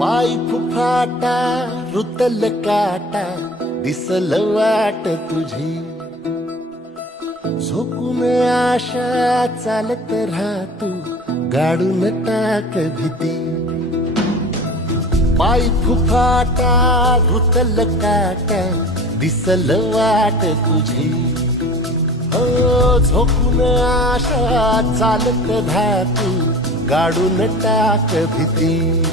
पाय फुफाटा रुतल काटा दिसल वाट तुझी झोकून आशा चालत राहतू गाडून टाक भीती पाय फुफाटा रुतल काटा दिसल वाट तुझी हो झोकून आशा चालत राहतू गाडून टाक भीती